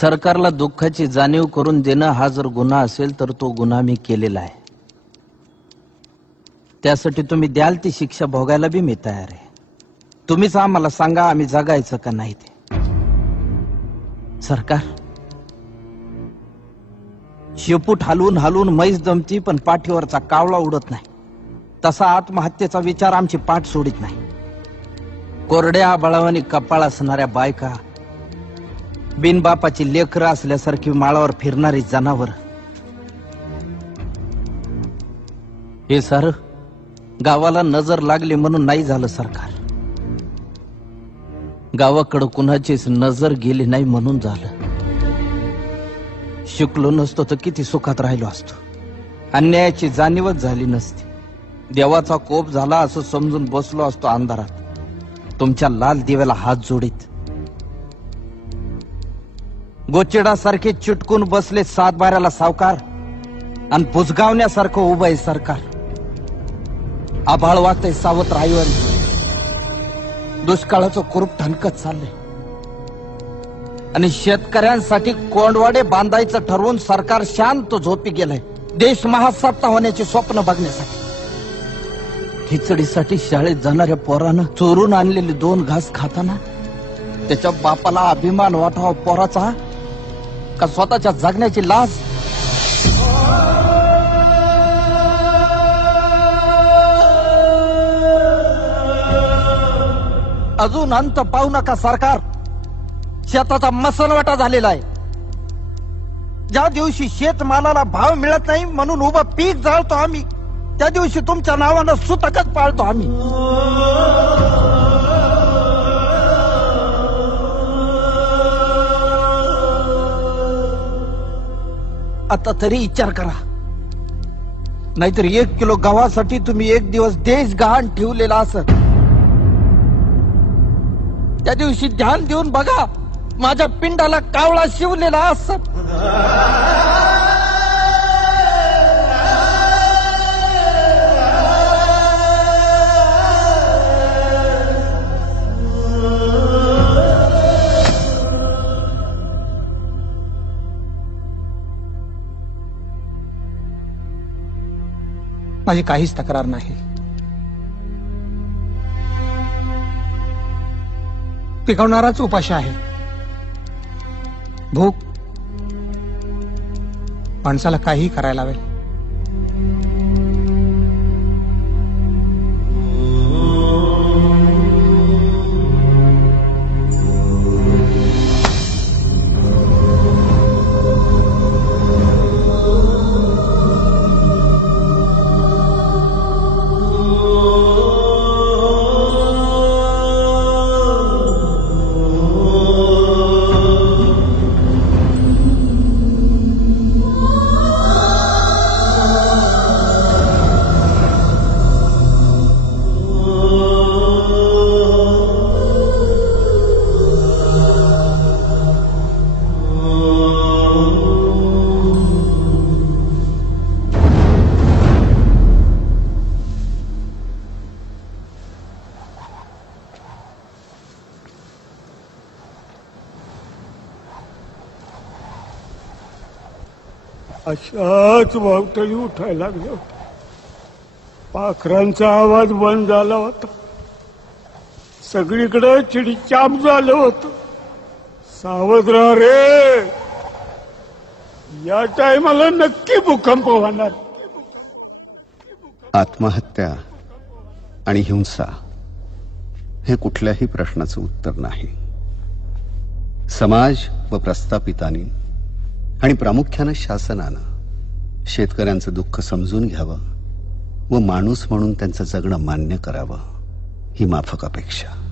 सरकारला दुःखाची जाणीव करून देणं हा जर गुन्हा असेल तर तो गुन्हा मी केलेला आहे. त्यासाठी तुम्ही द्याल ती शिक्षा भोगायला बी मी तयार आहे. तुम्हीच आम्हाला सांगा आम्ही जगायचं का नाही ते. सरकार शेपूट हलवून हलवून मैस दमती पण पाठीवरचा कावळा उडत नाही. तसा आत्महत्येचा विचार आमची पाठ सोडित नाही. कोरड्या बळावानी कपाळ असणाऱ्या बायका बिनबापाची लेकरं असल्यासारखी माळावर फिरणारी जनावर. हे सर गावाला नजर लागली म्हणून नाही झालं सरकार. गावाकडं कुणाचीच नजर गेली नाही म्हणून झालं. शिकलो नसतो तर किती सुखात राहिलो असतो. अन्यायाची जाणीवच झाली नसती. देवाचा कोप झाला असं समजून बसलो असतो अंधारात. तुमच्या लाल दिव्याला हात जोडीत. गोचिडासारखे चिटकून बसले सातबाऱ्याला सावकार आणि बुजगावण्यासारखं उभं आहे सरकार. आभाळ वाटतंय सावत्र आईवर दुष्काळाचं कुरूप ठणकत चाललंय. आणि शेतकऱ्यांसाठी कोंडवाडे बांधायचं ठरवून सरकार शांत झोपी गेलंय. देश महासत्ता होण्याचे स्वप्न बघण्यासाठी. खिचडीसाठी शाळेत जाणाऱ्या पोरानं चोरून आणलेले दोन घास खाताना त्याच्या बापाला अभिमान वाटावा पोराचा का स्वतःच्या जगण्याची लाज? अजून अंत पाहू नका सरकार. शेताचा मसनवाटा झालेला आहे. ज्या दिवशी शेतमालाला भाव मिळत नाही म्हणून उभं पीक जाळतो आम्ही त्या दिवशी तुमच्या नावानं सुतकच पाळतो आम्ही. आता तरी विचार करा. नाहीतर एक किलो गव्हासाठी तुम्ही एक दिवस देश गहाण ठेवलेला असत त्या दिवशी ध्यान देऊन बघा माझ्या पिंडाला कावळा शिवलेला असत माझी काहीच तक्रार नाही. पिकवणाराच उपाशी आहे. भूक माणसाला काही करायला लावेल अशाच भावतळी उठायला लागल्या पाखरांचा आवाज बंद झाला होता. सगळीकडे चिडीचाप झालं होत. सावध राहा रे. या टायमाला नक्की भूकंप होणार. आत्महत्या आणि हिंसा हे कुठल्याही प्रश्नाचं उत्तर नाही. समाज व प्रस्थापितांनी आणि प्रामुख्यानं शासनानं शेतकऱ्यांचं दुःख समजून घ्यावं व माणूस म्हणून त्यांचं जगणं मान्य करावं ही माफक अपेक्षा.